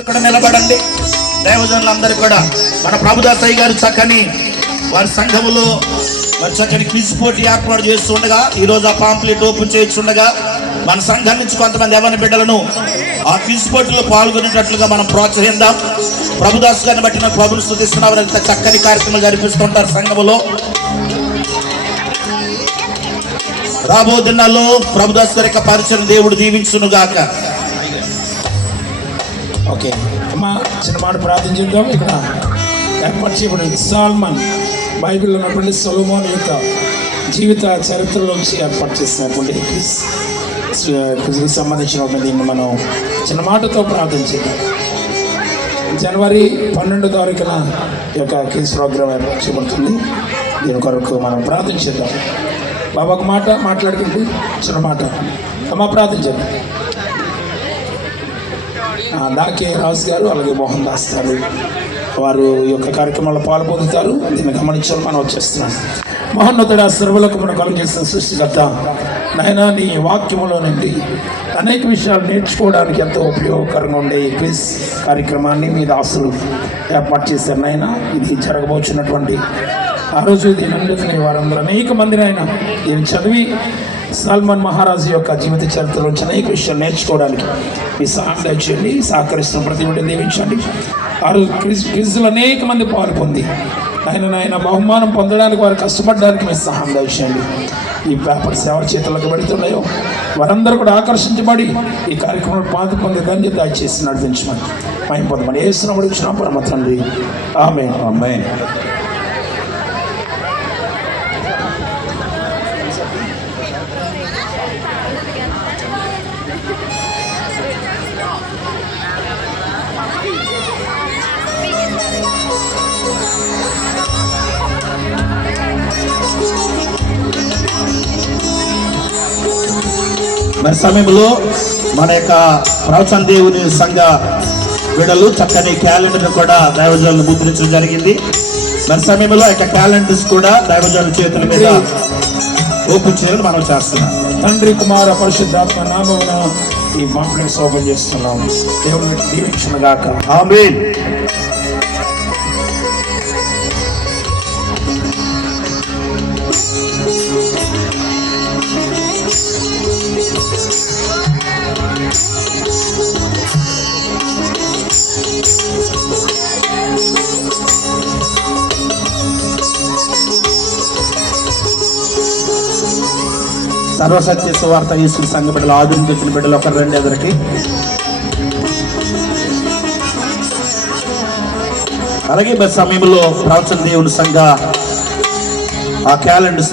ఇక్కడ నిలబడండి. దైవజనులందరూ కూడా మన ప్రభుదాసయ్య గారు చక్కని వారి సంఘములో మరి చక్కని క్విజ్ పోటీ ఏర్పాటు చేస్తుండగా, ఈరోజు ఆ పాంప్లెట్ ఓపెన్ చేస్తుండగా మన సంఘం నుంచి కొంతమంది యవ్వన బిడ్డలను ఆ క్విజ్ పోటీలో పాల్గొనేటట్లుగా మనం ప్రోత్సహిద్దాం. ప్రభుదాస్ గారిని బట్టి నాకు ప్రభుని స్తుతిస్తున్న వారు చక్కని కార్యక్రమాలు జరిపిస్తుంటారు సంఘములో. రాబో దినాల్లో ప్రభుదాస్ గారి యొక్క పరిచయం దేవుడు దీవించును గాక. ఓకే అమ్మా, చిన్న మాట ప్రార్థన చేద్దాం. ఇక్కడ ఏర్పాటు చేయబడింది సాల్మన్ బైబిల్లో ఉన్నటువంటి సొలొమోను యొక్క జీవిత చరిత్రలోంచి ఏర్పాటు చేసినటువంటి క్విజ్కి సంబంధించినటువంటి దీన్ని మనం చిన్న మాటతో ప్రార్థన చేద్దాం. జనవరి 12వ తారీఖున ఈ యొక్క క్విజ్ ప్రోగ్రాం ఏర్పాటు చేయబడుతుంది. దీని కొరకు మనం ప్రార్థన చేద్దాం. బాబా ఒక మాట మాట్లాడుకుంటూ చిన్న మాట అమ్మ ప్రార్థన చేద్దాం. దాకే రాజు గారు అలాగే మోహన్ దాస్ గారు వారు ఈ యొక్క కార్యక్రమంలో పాల్పొందుతారు. దీన్ని గమనించాలి. మనం వచ్చేస్తున్నాం. మహోన్నతుడ సర్వులకు మనం కలుగజేసిన సృష్టికర్త నాయన, నీ వాక్యములో నుండి అనేక విషయాలు నేర్చుకోవడానికి ఎంతో ఉపయోగకరంగా ఉండే ఈ క్విజ్ కార్యక్రమాన్ని మీ దాసులు ఏర్పాటు చేశారు నాయన. ఇది జరగబోతున్నటువంటి ఆ రోజు దీని వారందరూ అనేక మందిని ఆయన దీన్ని చదివి సల్మాన్ మహారాజు యొక్క జీవిత చరిత్రలోంచి అనేక విషయాలు నేర్చుకోవడానికి మీ సహాయం దయచేయండి. సహకరిస్తున్న ప్రతి ఒక్కటి దీవించండి. ఆ రోజు క్విజ్లు అనేక మంది పాల్పొంది నాయన బహుమానం పొందడానికి వారు కష్టపడడానికి మీ సహాయం దయచేయండి. ఈ పేపర్స్ ఎవరి చేతులకు పెడుతున్నాయో వారందరూ కూడా ఆకర్షించబడి ఈ కార్యక్రమంలో పాలు పొందే ధన్యత దయచేసి నడిపించమని మేము పొందమని ఏసునామములో ఇచ్చిన పరమ తండ్రి ఆమేన్. ఆమేన్. మరి సమయంలో మన యొక్క ప్రవచన దేవుని సంఘ విడలు చక్కని క్యాలెండర్ కూడా దైవజనులు ముద్రించడం జరిగింది. మరి సమయంలో యొక్క క్యాలెండర్స్ కూడా దైవజనుల చేతుల మీద ఓపెన్ చేయాలని మనం చేస్తున్నాం. తండ్రి కుమార పరిశుద్ధాత్మ నామమున ఈ పాంప్లెట్స్ ఓపెన్ చేస్తున్నాం. దేవుని దీవించును గాక. ఆమేన్. సర్వసత్య సువార్త యేసు సంఘ బిడ్డలు, ఆధునిక వచ్చిన బిడ్డలు ఒకరు రండి ఎదురికి. అలాగే మరి సమయంలో ప్రవచన దేవుని సంఘ ఆ క్యాలెండర్స్